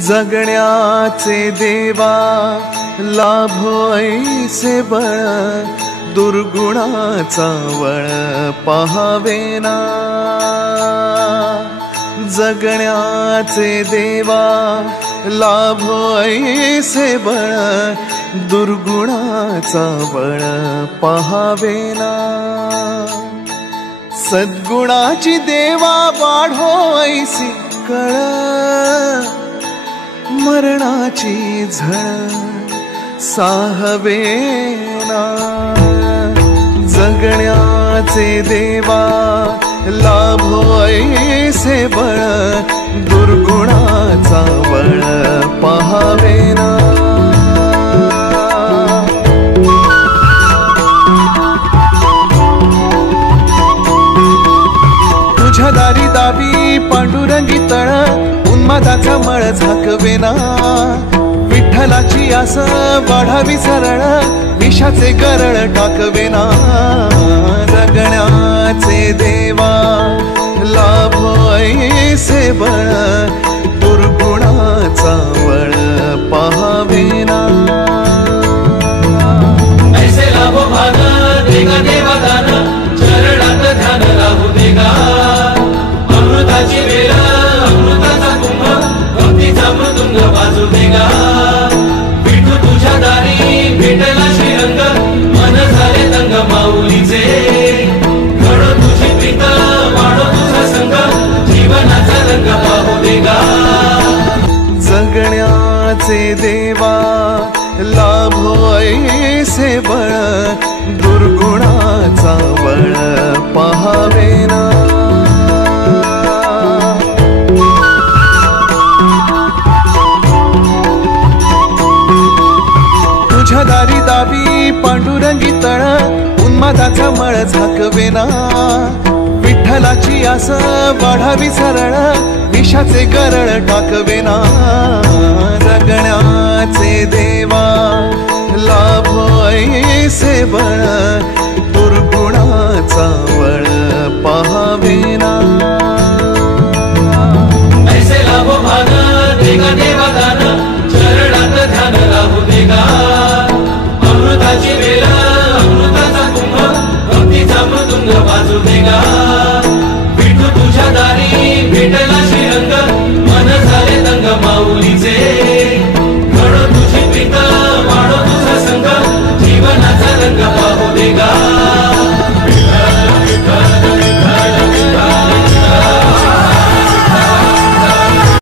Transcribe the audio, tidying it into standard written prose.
जगण्याचे देवा लाभो ऐसे बळ, दुर्गुणाचा वळ पाहावेना। जगण्याचे देवा लाभो ऐसे बळ, दुर्गुणाचा बळ पाहावेना। सद्गुणाची देवा वाढो ऐसी कळ, मरणाची झळ साहवेना। जगण्याचे देवा लाभो ऐसे बळ, दुर्गुणाचा बळ पाहावेना। तुझ्या दारी दावी पांडुरंगी तळ, उन्मादाचा मळ झाकवेना। विठ्ठलाची आस वाढावी सरळ, विषाचे गरळ टाकवेना। जगण्याचे देवा लाभो ऐसे बळ, दुर्गुणाचा बळ पाहावेना। ऐसे लाभो भान देगा देवा दान, चरणात ध्यान राहू देगा। अमृताची वेळ अमृताचा कुंभ, भक्तीचा मृदुंग वाजू देगा। विठू तुझ्या दारी भेटला श्रीरंग, मन झाले दंग माऊलीचे। घडो तुझी प्रीत वाढो तुझा संग, जीवनाचा रंग पाहू देगा। जगण्याचे देवा लाभो ऐसे बळ, दुर्गुणाचा बळ पाहावेना। तुझ्या दारी दावी पांडुरंगी तळ, उन्मादाचा मळ झाकवेना। विठ्ठलाची आस वाढावी सरळ, विषाचे गरळ टाकवेना। जगण्याचे देवा लाभो ऐसे बळ, दुर्गुणाचा बळ पाहावेना। ऐसे लाभो भान देगा देवा दान, चरणात ध्यान राहू देगा। अमृताची वेळ अमृताचा कुंभ, भक्तीचा मृदुंग वाजू देगा। विठू तुझ्या दारी भेटला श्रीरंग, मन झाले दंग माऊलीचे।